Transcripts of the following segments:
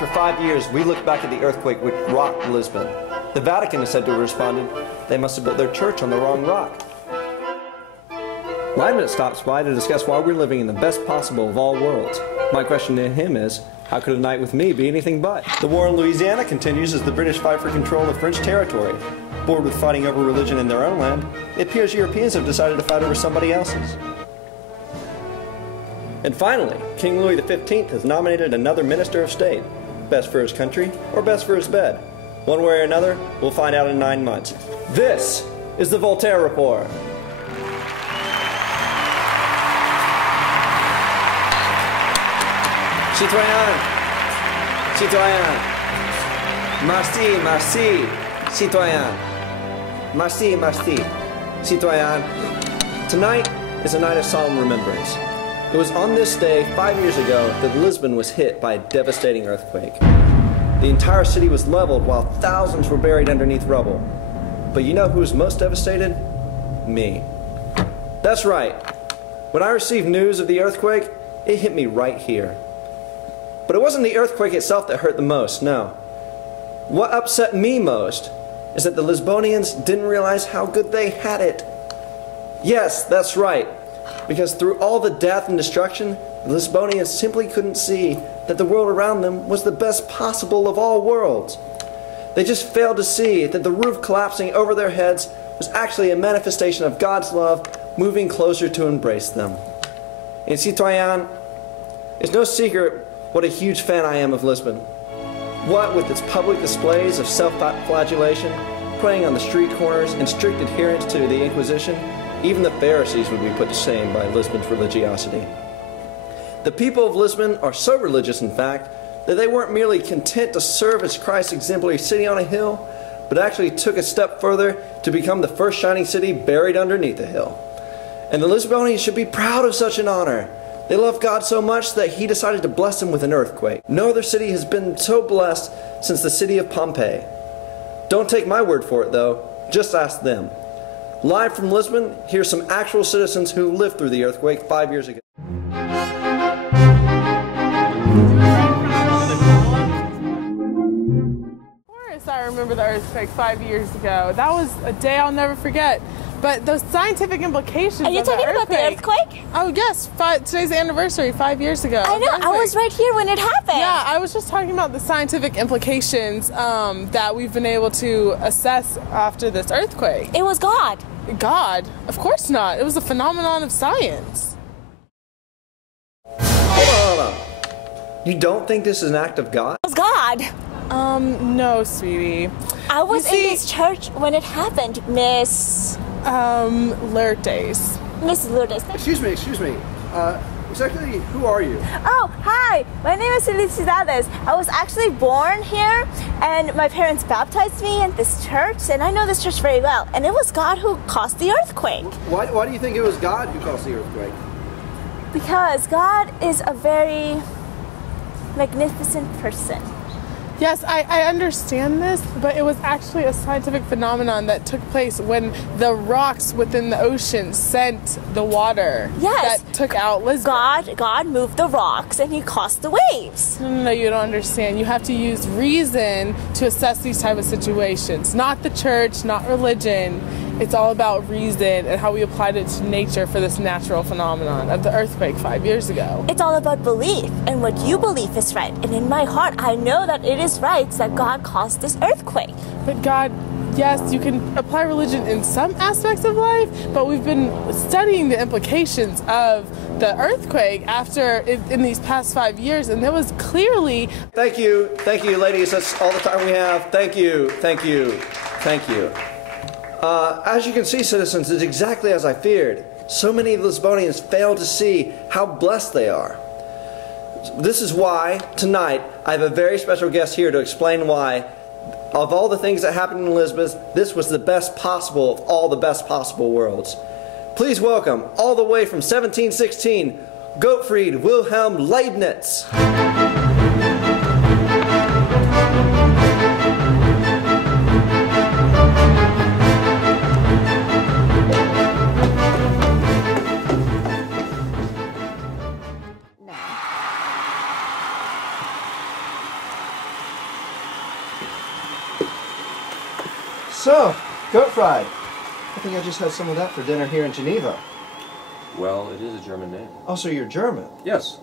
After 5 years, we look back at the earthquake which rocked Lisbon. The Vatican is said to have responded, they must have built their church on the wrong rock. Leibniz stops by to discuss why we're living in the best possible of all worlds. My question to him is, how could a night with me be anything but? The war in Louisiana continues as the British fight for control of French territory. Bored with fighting over religion in their own land, it appears Europeans have decided to fight over somebody else's. And finally, King Louis XV has nominated another Minister of State. Best for his country or best for his bed? One way or another, we'll find out in 9 months. This is the Voltaire Report. Citoyen, citoyen, merci, merci, citoyen, merci, merci, citoyen. Tonight is a night of solemn remembrance. It was on this day 5 years ago that Lisbon was hit by a devastating earthquake. The entire city was leveled while thousands were buried underneath rubble. But you know who was most devastated? Me. That's right. When I received news of the earthquake, it hit me right here. But it wasn't the earthquake itself that hurt the most, no. What upset me most is that the Lisbonians didn't realize how good they had it. Yes, that's right. Because through all the death and destruction, the Lisbonians simply couldn't see that the world around them was the best possible of all worlds. They just failed to see that the roof collapsing over their heads was actually a manifestation of God's love moving closer to embrace them. And citoyen, it's no secret what a huge fan I am of Lisbon. What with its public displays of self-flagellation, praying on the street corners, and strict adherence to the Inquisition, even the Pharisees would be put to shame by Lisbon's religiosity. The people of Lisbon are so religious, in fact, that they weren't merely content to serve as Christ's exemplary city on a hill, but actually took a step further to become the first shining city buried underneath a hill. And the Lisbonians should be proud of such an honor. They love God so much that he decided to bless them with an earthquake. No other city has been so blessed since the city of Pompeii. Don't take my word for it, though. Just ask them. Live from Lisbon, here's some actual citizens who lived through the earthquake 5 years ago. I remember the earthquake 5 years ago. That was a day I'll never forget. But those scientific implications. Are you talking about the earthquake? Oh yes, today's the anniversary, 5 years ago. I know, I was right here when it happened. Yeah, I was just talking about the scientific implications that we've been able to assess after this earthquake. It was God. God? Of course not. It was a phenomenon of science. Hold on. You don't think this is an act of God? It was God. No, sweetie. I was in this church when it happened, Miss... Lourdes. Miss Lourdes. Excuse me. Exactly who are you? Oh, hi. My name is Felicidades. I was actually born here, and my parents baptized me in this church, and I know this church very well. And it was God who caused the earthquake. Why do you think it was God who caused the earthquake? Because God is a very magnificent person. Yes, I understand this, but it was actually a scientific phenomenon that took place when the rocks within the ocean sent the water that took out Lisbon. God moved the rocks and he caused the waves. No, you don't understand. You have to use reason to assess these type of situations. Not the church, not religion. It's all about reason and how we applied it to nature for this natural phenomenon of the earthquake 5 years ago. It's all about belief and what you believe is right. And in my heart, I know that it is right that God caused this earthquake. But God, yes, you can apply religion in some aspects of life, but we've been studying the implications of the earthquake in these past 5 years, and there was clearly... Thank you, ladies. That's all the time we have. Thank you. As you can see, citizens, it's exactly as I feared. So many Lisbonians fail to see how blessed they are. This is why, tonight, I have a very special guest here to explain why, of all the things that happened in Lisbon, this was the best possible of all the best possible worlds. Please welcome, all the way from 1716, Gottfried Wilhelm Leibniz. So, goat fried. I think I just had some of that for dinner here in Geneva. Well, it is a German name. Oh, so you're German? Yes.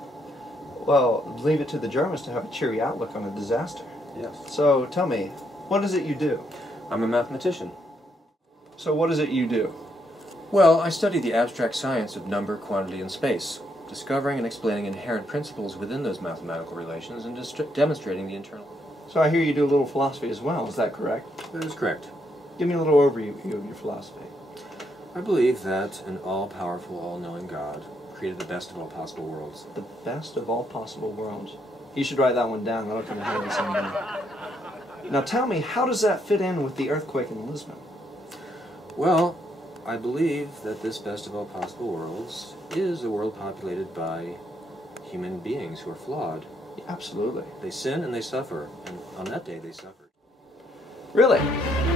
Well, leave it to the Germans to have a cheery outlook on a disaster. Yes. So, tell me, what is it you do? I'm a mathematician. So what is it you do? Well, I study the abstract science of number, quantity, and space, discovering and explaining inherent principles within those mathematical relations and demonstrating the internal. So I hear you do a little philosophy as well, is that correct? That is correct. Give me a little overview of your philosophy. I believe that an all-powerful, all-knowing God created the best of all possible worlds. The best of all possible worlds. You should write that one down. That'll come in handy someday. Now tell me, how does that fit in with the earthquake in Lisbon? Well, I believe that this best of all possible worlds is a world populated by human beings who are flawed. Yeah, absolutely. They sin and they suffer, and on that day they suffered. Really?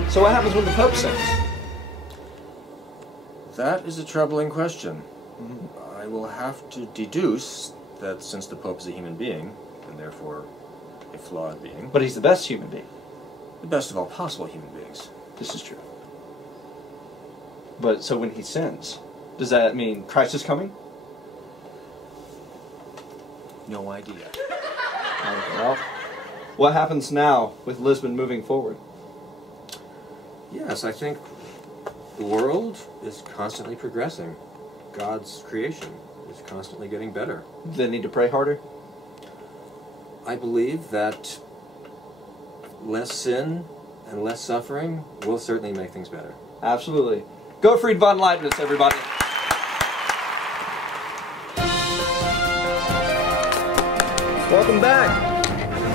So what happens when the Pope sins? That is a troubling question. I will have to deduce that since the Pope is a human being, and therefore a flawed being, But he's the best human being. the best of all possible human beings. This is true. But so when he sins, does that mean Christ is coming? No idea. Well, what happens now with Lisbon moving forward? Yes, I think the world is constantly progressing. God's creation is constantly getting better. Do they need to pray harder? I believe that less sin and less suffering will certainly make things better. Absolutely. Gottfried von Leibniz, everybody. Welcome back.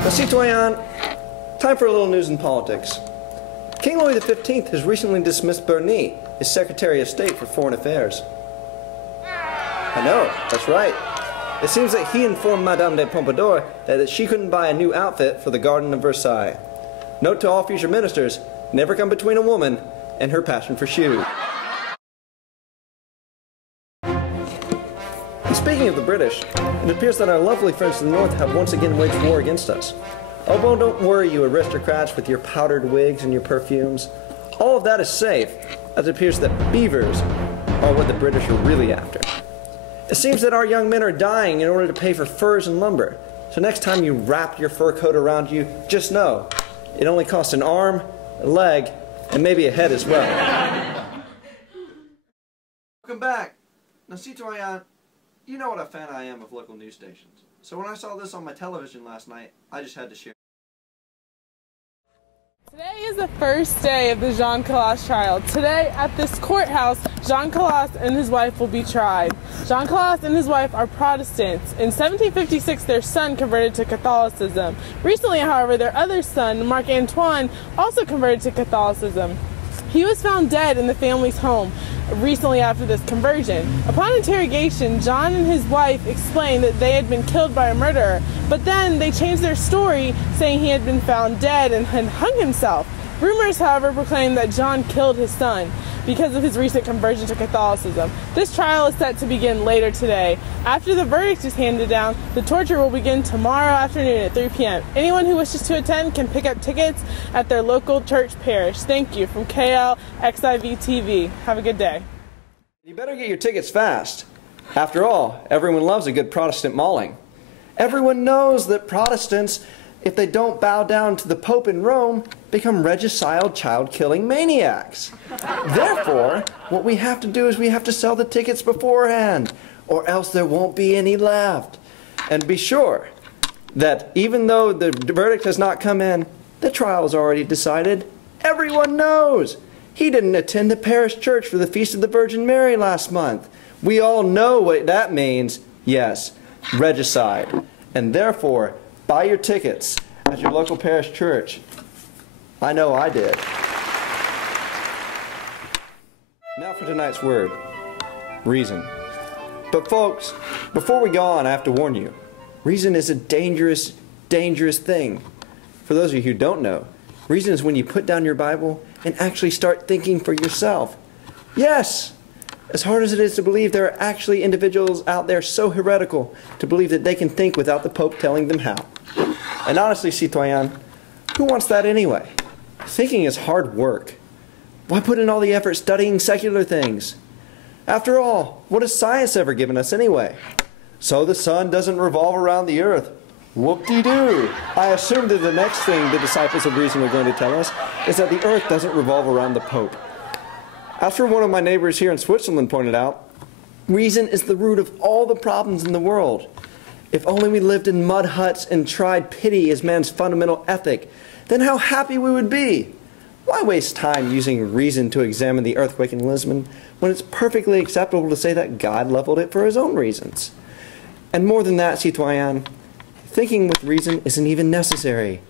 Now, citoyen, time for a little news and politics. King Louis XV has recently dismissed Bernier, his Secretary of State for Foreign Affairs. I know, that's right. It seems that he informed Madame de Pompadour that she couldn't buy a new outfit for the Garden of Versailles. Note to all future ministers, never come between a woman and her passion for shoes. Speaking of the British, it appears that our lovely friends to the north have once again waged war against us. Oh, well, don't worry, you aristocrats with your powdered wigs and your perfumes. All of that is safe, as it appears that beavers are what the British are really after. It seems that our young men are dying in order to pay for furs and lumber. So next time you wrap your fur coat around you, just know, it only costs an arm, a leg, and maybe a head as well. Welcome back. Now, citoyen, you know what a fan I am of local news stations. So when I saw this on my television last night, I just had to share. Today is the first day of the Jean Calas trial. Today, at this courthouse, Jean Calas and his wife will be tried. Jean Calas and his wife are Protestants. In 1756, their son converted to Catholicism. Recently, however, their other son, Marc Antoine, also converted to Catholicism. He was found dead in the family's home recently after this conversion. Upon interrogation, John and his wife explained that they had been killed by a murderer, but then they changed their story, saying he had been found dead and had hung himself. Rumors, however, proclaim that John killed his son because of his recent conversion to Catholicism. This trial is set to begin later today. After the verdict is handed down, the torture will begin tomorrow afternoon at 3 p.m. Anyone who wishes to attend can pick up tickets at their local church parish. Thank you from KLXIV TV. Have a good day. You better get your tickets fast. After all, everyone loves a good Protestant mauling. Everyone knows that Protestants, if they don't bow down to the Pope in Rome, become regicide, child-killing maniacs. Therefore, what we have to do is we have to sell the tickets beforehand, or else there won't be any left. And be sure that even though the verdict has not come in, the trial is already decided. Everyone knows. He didn't attend the parish church for the Feast of the Virgin Mary last month. We all know what that means. Yes, regicide. And therefore, buy your tickets at your local parish church. I know I did. Now for tonight's word. Reason. But folks, before we go on, I have to warn you. Reason is a dangerous, dangerous thing. For those of you who don't know, reason is when you put down your Bible and actually start thinking for yourself. Yes! As hard as it is to believe, there are actually individuals out there so heretical to believe that they can think without the Pope telling them how. And honestly, citoyen, who wants that anyway? Thinking is hard work. Why put in all the effort studying secular things? After all, what has science ever given us anyway? So the sun doesn't revolve around the earth. Whoop-de-doo! I assume that the next thing the disciples of reason are going to tell us is that the earth doesn't revolve around the Pope. After one of my neighbors here in Switzerland pointed out, reason is the root of all the problems in the world. If only we lived in mud huts and tried pity as man's fundamental ethic, then how happy we would be. Why waste time using reason to examine the earthquake in Lisbon when it's perfectly acceptable to say that God leveled it for his own reasons? And more than that, citoyen, thinking with reason isn't even necessary.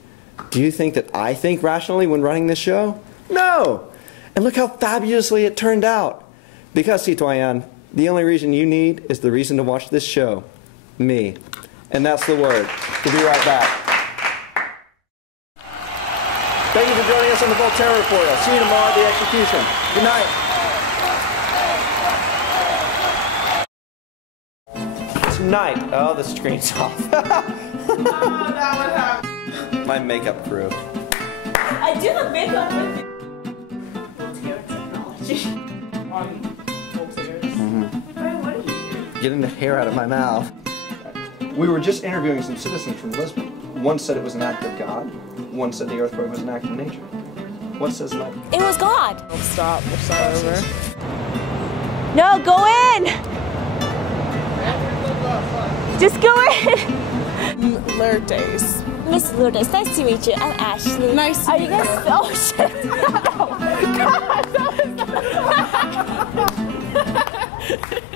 Do you think that I think rationally when running this show? No! And look how fabulously it turned out. Because, citoyen, the only reason you need is the reason to watch this show. Me. And that's the word. We'll be right back. Thank you for joining us on the Voltaire Report. I'll see you tomorrow at the execution. Good night. Tonight. Oh, the screen's off. My makeup crew. I do the makeup with it. Voltaire technology. On Voltaire. Brian, what are you doing? Getting the hair out of my mouth. We were just interviewing some citizens from Lisbon. One said it was an act of God. One said the earthquake was an act of nature. What says Mike? It was God. We'll stop. We'll start over. No, go in. Just go in. Lourdes. Miss Lourdes, nice to meet you. I'm Ashley. Nice to Are meet you guys? you. Oh shit! Oh, God, that was.